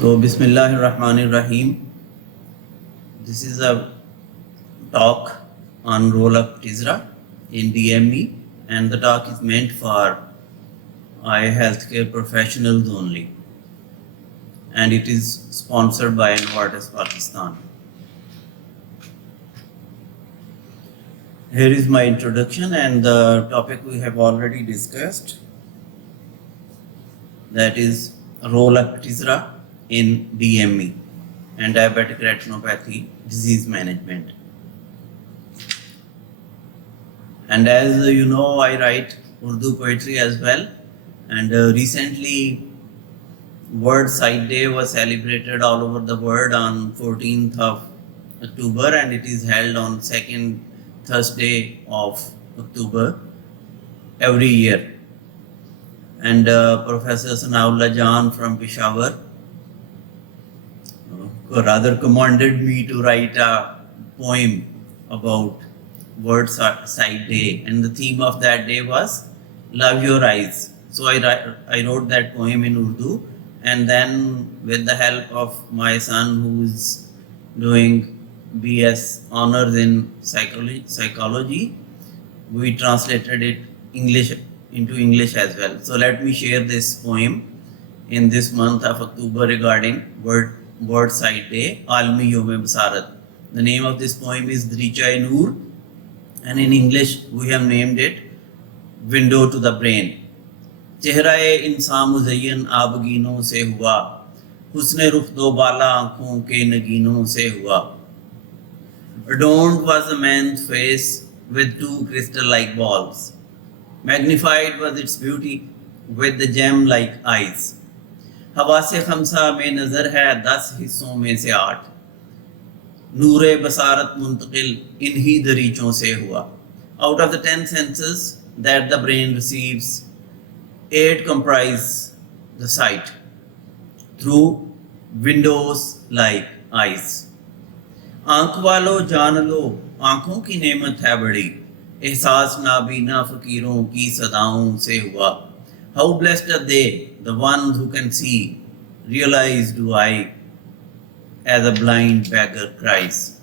So, Bismillahir Rahmanir Rahim. This is a talk on roll up Tizra in DME, and the talk is meant for eye healthcare professionals only. And it is sponsored by Novartis Pakistan. Here is my introduction and the topic we have already discussed. That is roll up Tizra in DME and diabetic retinopathy disease management. And as you know, I write Urdu poetry as well. And recently, World Sight Day was celebrated all over the world on 14th of October, and it is held on second Thursday of October every year. And Professor Sanaullah Jan from Peshawar rather commanded me to write a poem about World Sight Day, and the theme of that day was Love Your Eyes. So I wrote that poem in Urdu, and then with the help of my son who is doing BS honors in psychology, we translated it into English as well. So let me share this poem in this month of October regarding World Sight Day, Almi Yom Basarat. The name of this poem is Daricha-e-Noor, and in English we have named it Window to the Brain. चेहरा-ए इंसान मुज़य्यन आबगीनों से हुआ, हुस्न रुख दो बाला आँखों के नगीनों से हुआ. Adorned was the man's face with two crystal-like balls. Magnified was its beauty with the gem-like eyes. हवासे खमसा में नज़र है 10 हिस्सों में से 8. नूरे बसारत मुंतकिल इन्हीं दरीचों से हुआ. Out of the 10 senses that the brain receives, 8 comprise the sight through windows like eyes. आँख वालो जान लो आँखों की नेमत है बड़ी, एहसास नाबीना फ़कीरों की सदाओं से हुआ. How blessed are they, the ones who can see, realize do I, as a blind beggar cries.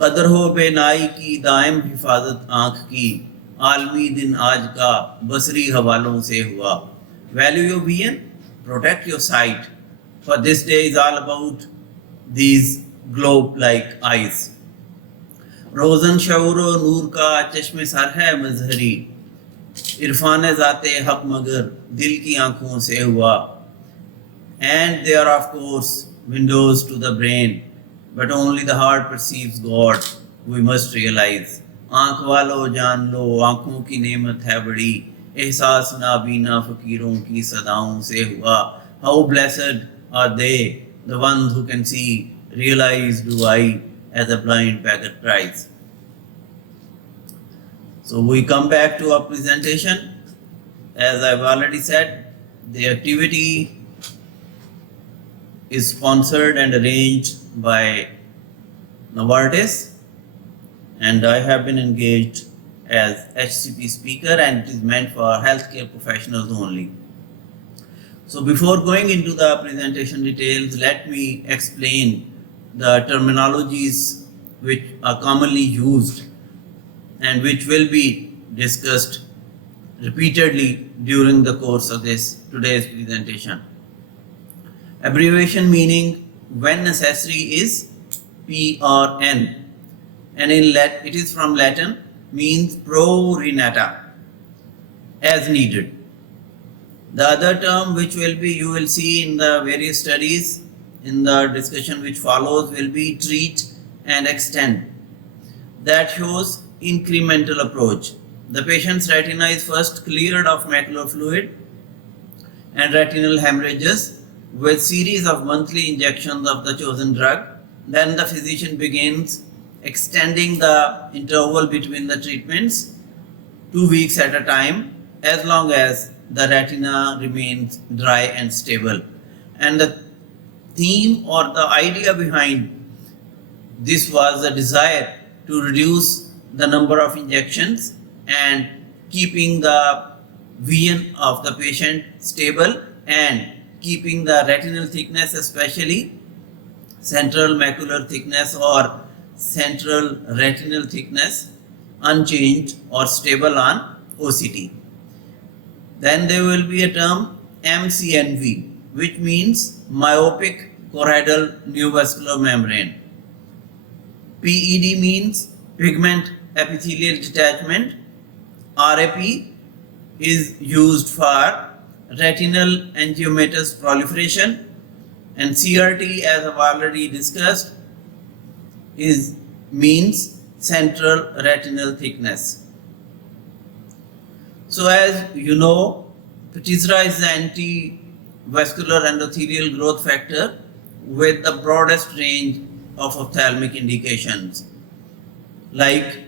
कदर हो बेनाई की दायम हिफाजत आँख की, आलमी दिन आज का बसरी हवालों से हुआ. Value your vision, protect your sight, for this day is all about these globe-like eyes. रोज़न शऊरो नूर का चश्मे सर है मजहरी, इरफान ज़ाते हक मगर दिल की आँखों से हुआ. And they are of course windows to the brain, but only the heart perceives God, we must realize. आँख वालो जान लो आँखों की नेमत है बड़ी, एहसास नाबीना फ़कीरों की सदाओं से हुआ. How blessed are they, the ones who can see, realize do I, as a blind beggar cries. So we come back to our presentation. As I've already said, the activity is sponsored and arranged by Novartis, and I have been engaged as HCP speaker, and it is meant for healthcare professionals only. So before going into the presentation details, let me explain the terminologies which are commonly used and which will be discussed repeatedly during the course of today's presentation. Abbreviation meaning when necessary is PRN, and it is from Latin, means pro re nata, as needed. The other term which you will see in the various studies in the discussion which follows will be treat and extend. That shows incremental approach. The patient's retina is first cleared of macular fluid and retinal hemorrhages with series of monthly injections of the chosen drug. Then the physician begins extending the interval between the treatments 2 weeks at a time, as long as the retina remains dry and stable. And the theme or the idea behind this was the desire to reduce the number of injections and keeping the vision of the patient stable and keeping the retinal thickness, especially central macular thickness or central retinal thickness, unchanged or stable on OCT. Then there will be a term MCNV, which means myopic choroidal neovascular membrane. PED means pigment epithelial detachment. RAP is used for retinal angiomatous proliferation, and CRT, as I've already discussed, means central retinal thickness. So as you know, Patisiran is the anti-vascular endothelial growth factor with the broadest range of ophthalmic indications, like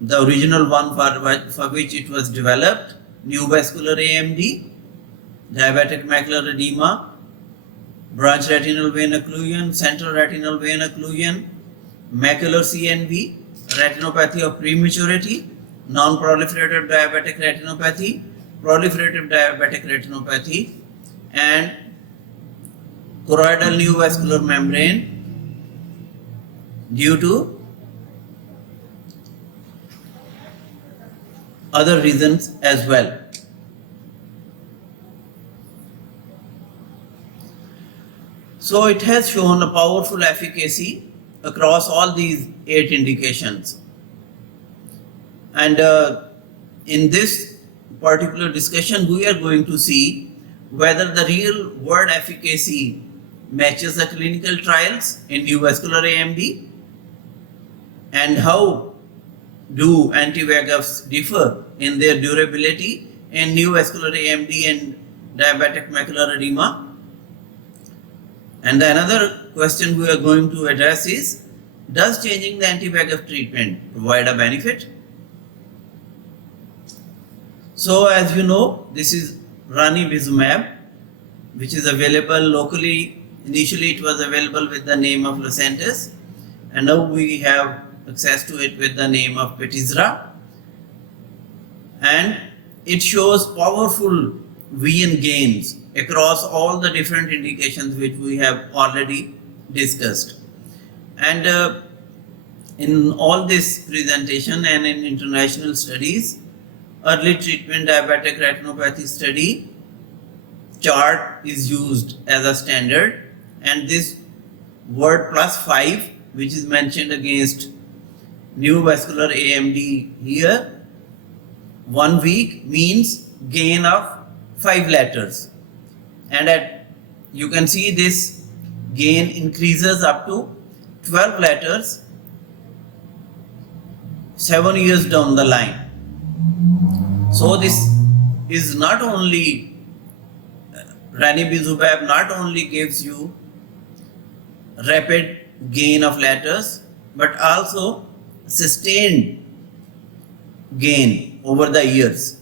the original one for which it was developed, neovascular AMD, diabetic macular edema, branch retinal vein occlusion, central retinal vein occlusion, macular CNV, retinopathy of prematurity, non-proliferative diabetic retinopathy, proliferative diabetic retinopathy, and choroidal neovascular membrane due to other reasons as well. So it has shown a powerful efficacy across all these 8 indications. And in this particular discussion, we are going to see whether the real world efficacy matches the clinical trials in neovascular AMD, and how do anti-VEGFs differ in their durability in neovascular AMD and diabetic macular edema. And the another question we are going to address is, does changing the anti-VEGF treatment provide a benefit? So as you know, this is ranibizumab, which is available locally. Initially it was available with the name of Lucentis, and now we have access to it with the name of Patisiran, and it shows powerful VN gains across all the different indications which we have already discussed. And in all this presentation and in international studies, early treatment diabetic retinopathy study chart is used as a standard, and this word +5, which is mentioned against neovascular AMD here, 1 week means gain of 5 letters, and you can see this gain increases up to 12 letters 7 years down the line. So this is not only ranibizumab not only gives you rapid gain of letters, but also sustained gain over the years.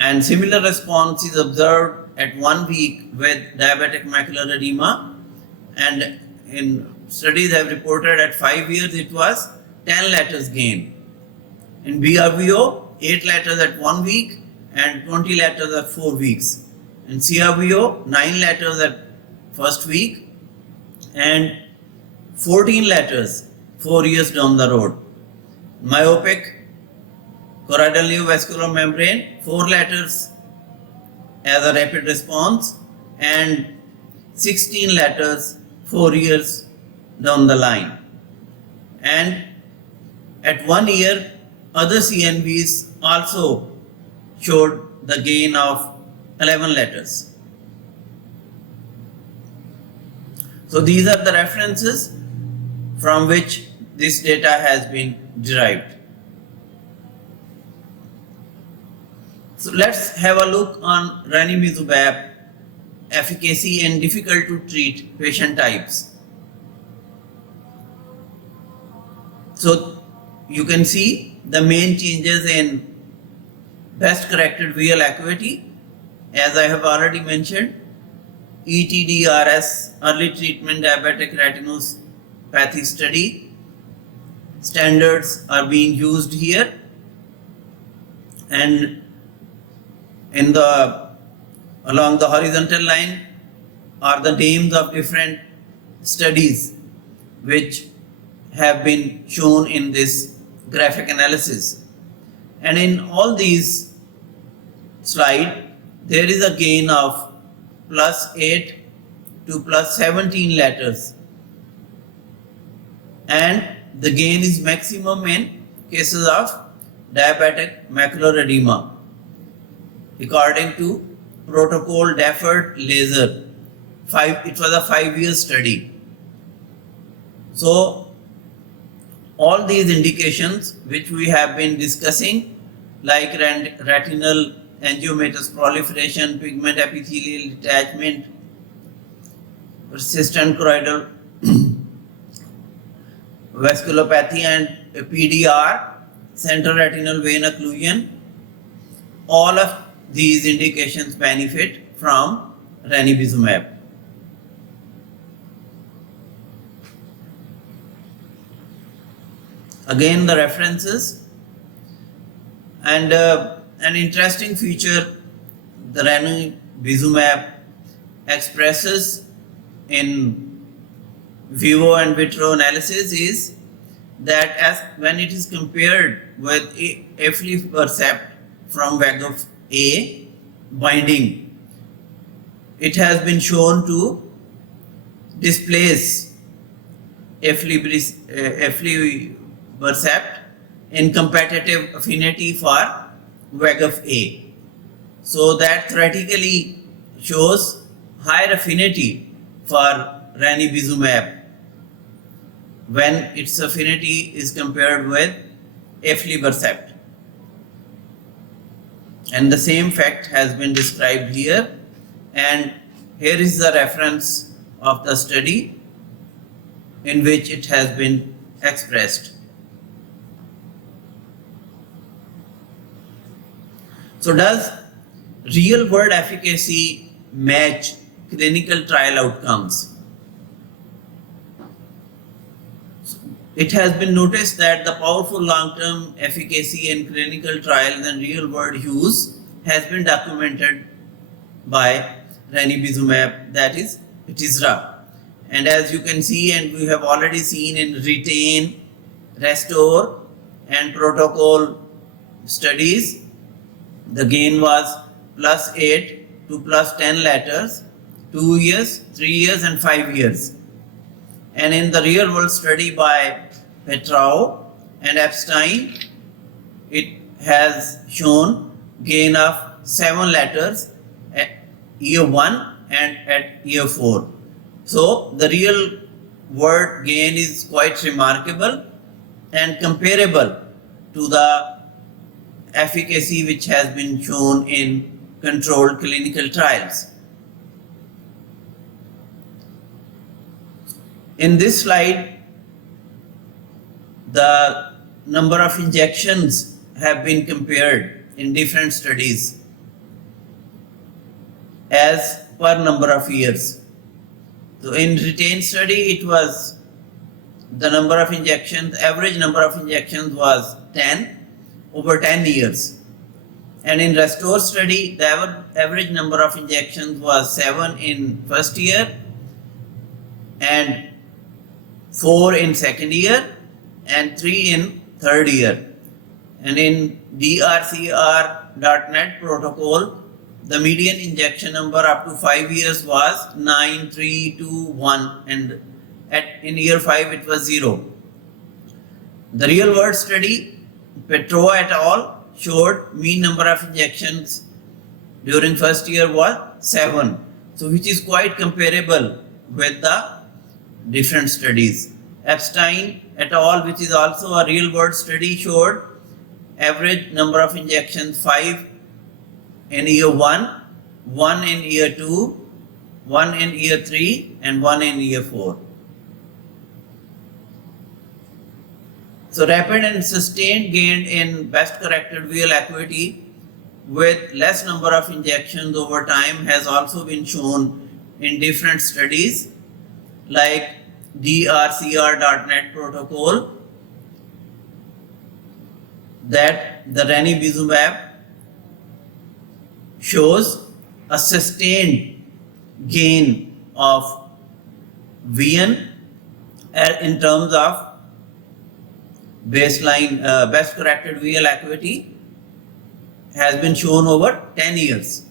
And similar response is observed at 1 week with diabetic macular edema, and in studies have reported at 5 years it was 10 letters gain. In BRVO, 8 letters at 1 week and 20 letters at 4 weeks. In CRVO, 9 letters at first week and 14 letters 4 years down the road. Myopic choroidal neovascular membrane, 4 letters as a rapid response and 16 letters 4 years down the line. And at 1 year, other CNVs also showed the gain of 11 letters. So these are the references from which this data has been derived. So let's have a look on ranibizumab efficacy in difficult to treat patient types. So you can see the main changes in best corrected visual acuity, as I have already mentioned. ETDRS, early treatment diabetic retinopathy study standards are being used here, and in the Along the horizontal line are the names of different studies which have been shown in this graphic analysis. And in all these slides, there is a gain of +8 to +17 letters, and the gain is maximum in cases of diabetic macular edema according to protocol deferred laser. It was a 5-year study. So all these indications which we have been discussing, like retinal angiomatous proliferation, pigment epithelial detachment, persistent choroidal vasculopathy, and PDR, central retinal vein occlusion, all of these indications benefit from ranibizumab. Again, the references, and an interesting feature the ranibizumab expresses in vivo and vitro analysis is that as when it is compared with aflibercept from VEGF-A binding, it has been shown to displace aflibercept in competitive affinity for VEGF-A. So that theoretically shows higher affinity for ranibizumab when its affinity is compared with aflibercept. And the same fact has been described here, and here is the reference of the study in which it has been expressed. So does real world efficacy match clinical trial outcomes? It has been noticed that the powerful long-term efficacy in clinical trials and real-world use has been documented by ranibizumab, that is Itizra. And as you can see, and we have already seen in RETAIN, RESTORE and protocol studies, the gain was +8 to +10 letters, 2 years, 3 years and 5 years. And in the real world study by Petrao and Epstein, it has shown gain of 7 letters at year 1 and at year 4. So the real world gain is quite remarkable and comparable to the efficacy which has been shown in controlled clinical trials. In this slide, the number of injections have been compared in different studies as per number of years. So in RETAIN study, it was the number of injections, average number of injections was 10 over 10 years. And in RESTORE study, the average number of injections was 7 in first year and 4 in second year and 3 in third year. And in DRCR.net protocol, the median injection number up to 5 years was 9, 3, 2, 1, and in year 5 it was 0. The real world study, Petrao et al. Showed mean number of injections during first year was 7. So which is quite comparable with the different studies. Epstein et al., which is also a real world study, showed average number of injections 5 in year 1, 1 in year 2, 1 in year 3 and 1 in year 4. So rapid and sustained gain in best corrected VL acuity with less number of injections over time has also been shown in different studies like DRCR.net protocol, that the ranibizumab shows a sustained gain of VN in terms of baseline best corrected VL acuity has been shown over 10 years.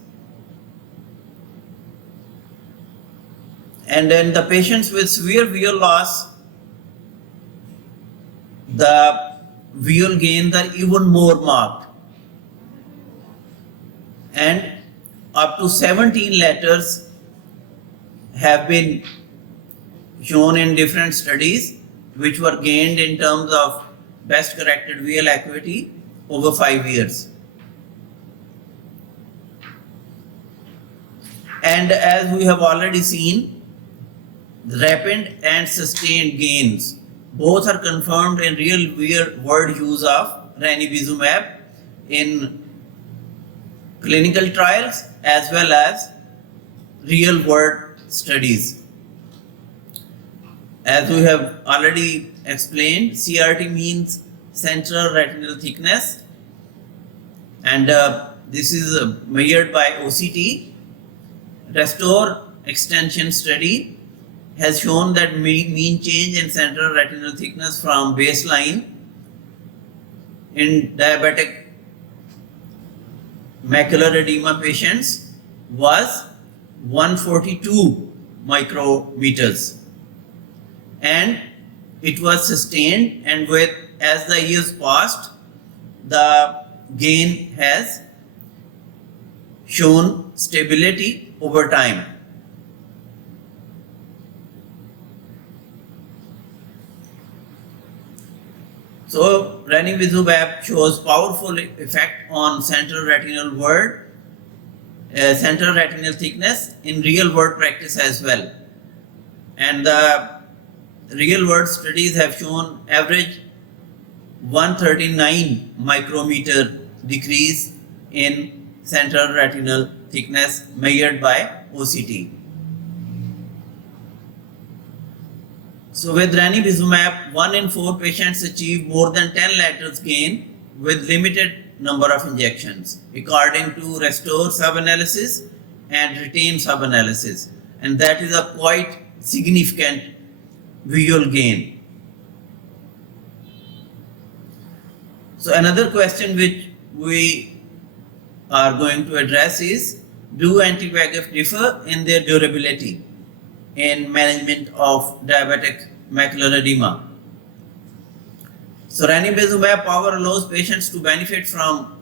And then the patients with severe VL loss, the VL gains are even more marked. And up to 17 letters have been shown in different studies which were gained in terms of best corrected VL acuity over 5 years. And as we have already seen, the rapid and sustained gains both are confirmed in real world use of ranibizumab in clinical trials as well as real world studies. As we have already explained, CRT means central retinal thickness, and this is measured by OCT. Restore extension study has shown that mean change in central retinal thickness from baseline in diabetic macular edema patients was 142 micrometers, and it was sustained, and with as the years passed, the gain has shown stability over time. So ranibizumab shows powerful effect on central retinal thickness in real world practice as well. And the real world studies have shown average 139 micrometer decrease in central retinal thickness measured by OCT. So with ranibizumab, 1 in 4 patients achieve more than 10 letters gain with limited number of injections, according to Restore sub-analysis and Retain sub-analysis, and that is a quite significant visual gain. So another question which we are going to address is, do anti-VEGF differ in their durability in management of diabetic macular edema? So ranibizumab power allows patients to benefit from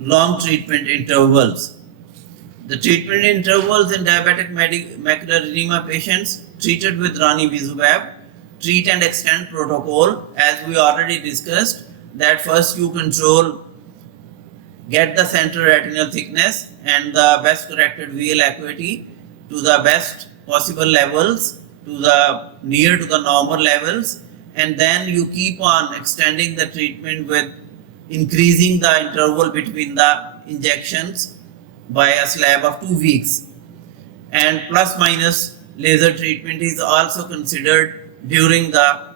long treatment intervals. The treatment intervals in diabetic macular edema patients treated with ranibizumab treat and extend protocol, as we already discussed, that first you get the central retinal thickness and the best corrected VL acuity to the best possible levels, to the near to the normal levels, and then you keep on extending the treatment with increasing the interval between the injections by a slab of 2 weeks, and plus minus laser treatment is also considered during the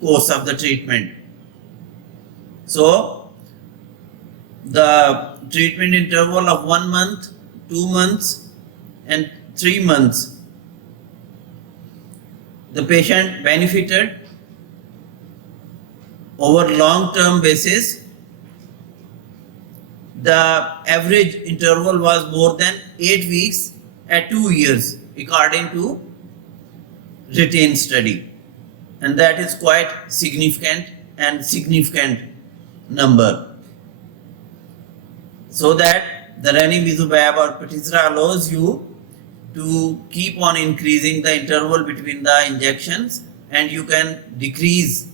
course of the treatment. So the treatment interval of 1 month, 2 months and 3 months, the patient benefited over long-term basis. The average interval was more than 8 weeks at 2 years, according to Retain study, and that is quite significant number. So that the ranibizumab or patisiran allows you to keep on increasing the interval between the injections, and you can decrease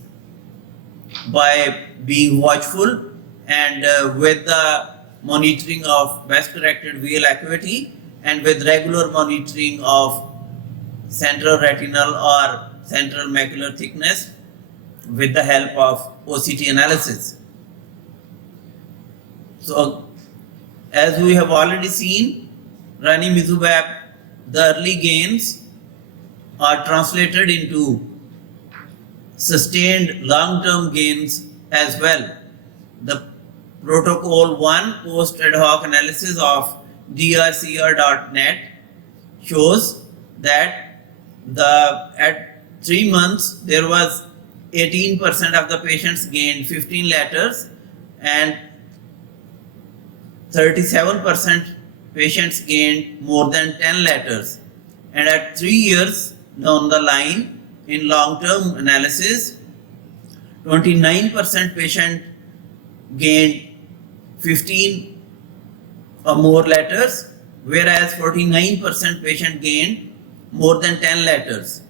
by being watchful and with the monitoring of best corrected VL acuity and with regular monitoring of central retinal or central macular thickness with the help of OCT analysis. So as we have already seen, ranibizumab, the early gains are translated into sustained long-term gains as well. The protocol 1 post ad hoc analysis of drcr.net shows that at 3 months there was 18% of the patients gained 15 letters and 37% patients gained more than 10 letters. And at 3 years down the line, in long-term analysis, 29% patient gained 15 or more letters, whereas 49% patient gained more than 10 letters.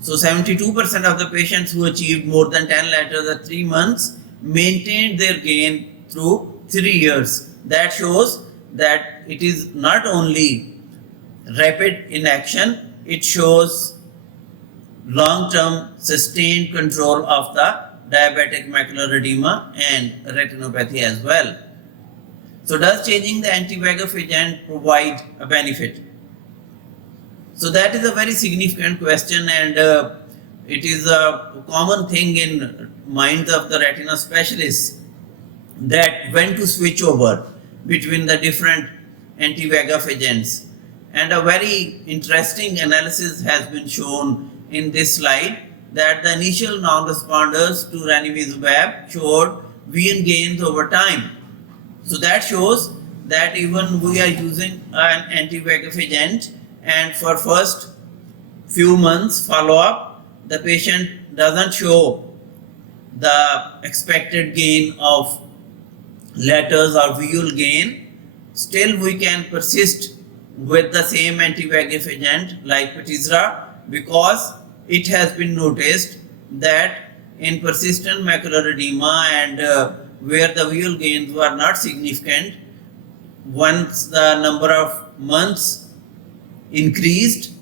So 72% of the patients who achieved more than 10 letters at 3 months maintained their gain through 3 years. That shows that it is not only rapid in action, it shows long-term sustained control of the diabetic macular edema and retinopathy as well. So does changing the anti-VEGF agent provide a benefit? So that is a very significant question, and it is a common thing in minds of the retina specialists that when to switch over between the different anti-VEGF agents. And a very interesting analysis has been shown in this slide that the initial non-responders to ranibizumab showed VN gains over time. So that shows that even we are using an anti-VEGF agent and for first few months follow-up, the patient doesn't show the expected gain of letters or visual gain, still we can persist with the same anti-VEGF agent like Patisiran, because it has been noticed that in persistent macular edema and where the visual gains were not significant, once the number of months increased,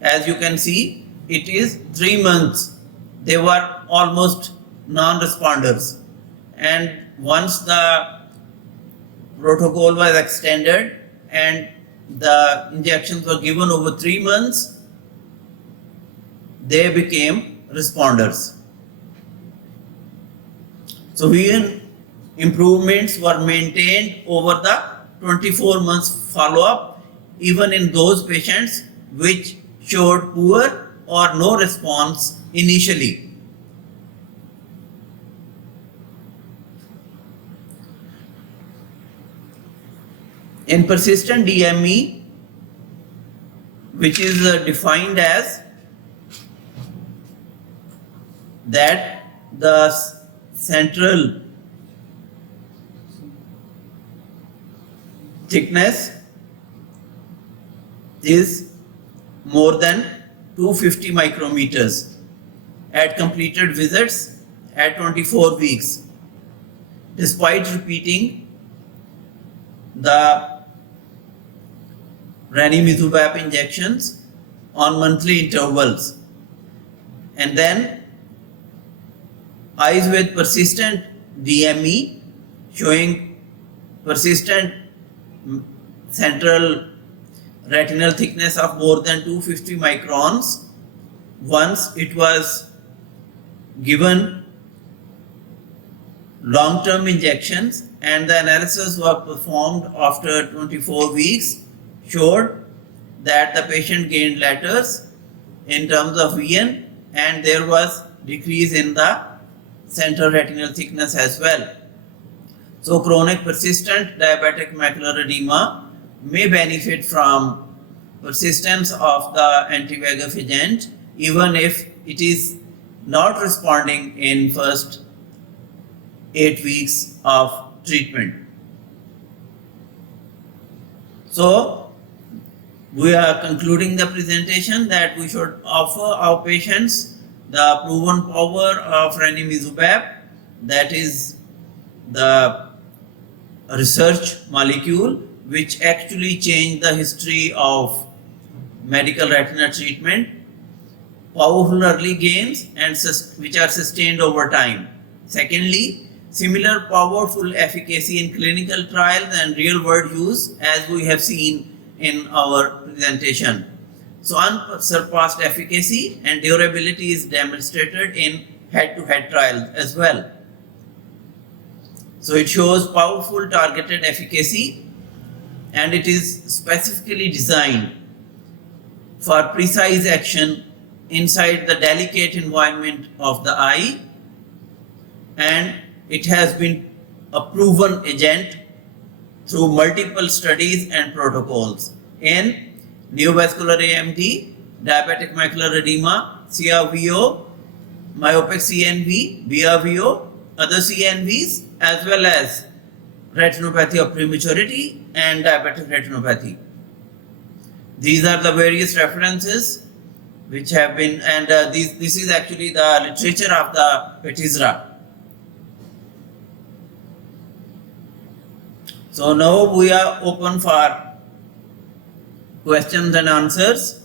as you can see, it is 3 months. They were almost non-responders. And once the protocol was extended and the injections were given over 3 months, they became responders. So vision improvements were maintained over the 24 months follow-up, even in those patients which showed poor or no response initially. In persistent DME, which is defined as that the central thickness is more than 250 micrometers at completed visits at 24 weeks, despite repeating the ranibizumab injections on monthly intervals. And then eyes with persistent DME showing persistent central retinal thickness of more than 250 microns, once it was given long-term injections and the analysis was performed after 24 weeks, showed that the patient gained letters in terms of VN and there was decrease in the central retinal thickness as well. So chronic persistent diabetic macular edema may benefit from persistence of the anti-VEGF agent even if it is not responding in first 8 weeks of treatment. So we are concluding the presentation that we should offer our patients the proven power of ranibizumab, that is the research molecule which actually changed the history of medical retina treatment, powerful early gains and which are sustained over time. Secondly, similar powerful efficacy in clinical trials and real world use as we have seen in our presentation. So unsurpassed efficacy and durability is demonstrated in head-to-head trials as well. So it shows powerful targeted efficacy and it is specifically designed for precise action inside the delicate environment of the eye, and it has been a proven agent through multiple studies and protocols in neovascular AMD, diabetic macular edema, CRVO, myopic CNV, BRVO, other CNVs, as well as retinopathy of prematurity and diabetic retinopathy. These are the various references which have been, and this is actually the literature of the PETISRA. So now we are open for questions and answers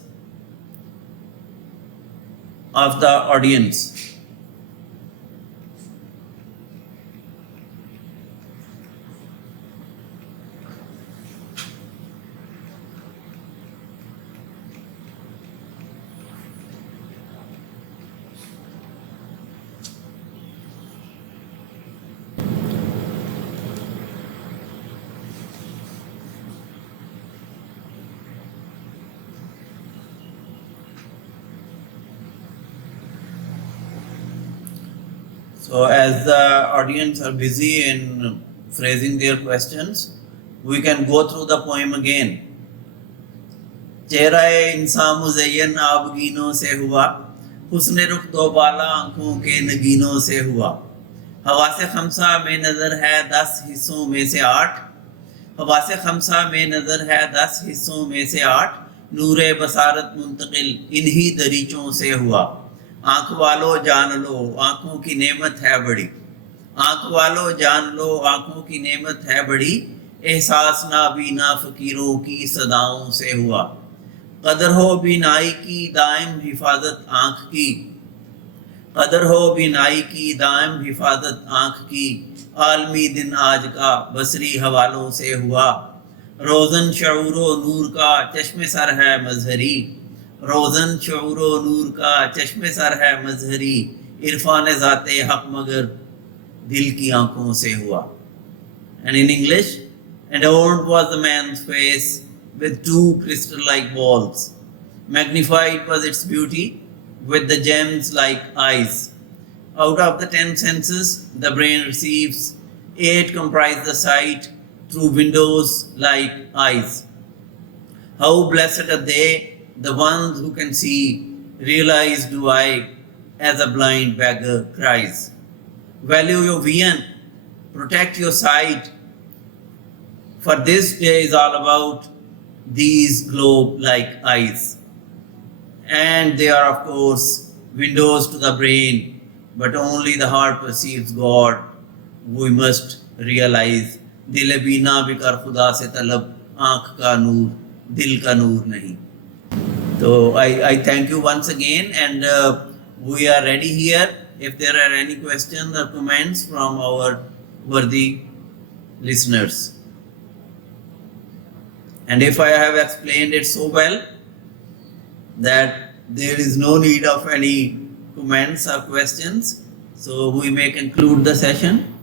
of the audience. So as the audience are busy in phrasing their questions, we can go through the poem again. चेहरा इंसान मुज़य्यन आबगीनों से हुआ, हुस्न रुख दो बाला आंखों के नगीनों से हुआ। हवासे खमसा में नज़र है 10 हिस्सों में से 8, हवासे खमसा में नज़र है 10 हिस्सों में से 8, नूरे बसारत मुंतकिल इन्हीं दरीचों से हुआ। आंख वालों जान लो आंखों की नेमत है बड़ी, आंख वालों जान लो आंखों की नेमत है बड़ी, एहसास नाबीना फकीरों की सदाओं से हुआ। कदर हो बीनाई की दायम हिफाजत आंख की, कदर हो बीनाई की दायम हिफाजत आंख की, आलमी दिन आज का बसरी हवालों से हुआ। रोज़न शऊरो नूर का चश्मे सर है मजहरी, रोज़न शऊरो नूर का चश्मे सर है मजहरी, इरफान ज़ाते हक मगर दिल की आंखों से हुआ. And in English, adorned was the man's face with 2 crystal-like balls. Magnified was its beauty with the gems like eyes. Out of the 10 senses, the brain receives 8 comprise the sight through windows like eyes. How blessed are they, the ones who can see, realize do I, as a blind beggar cries. Value your vision, protect your sight, for this day is all about these globe-like eyes. And they are, of course, windows to the brain, but only the heart perceives God. We must realize, दिल बीना beaker खुदा से तलब, आँख का नूर, दिल का नूर नहीं. So I thank you once again, and we are ready here. If there are any questions or comments from our worthy listeners. And if I have explained it so well that there is no need of any comments or questions, so we may conclude the session.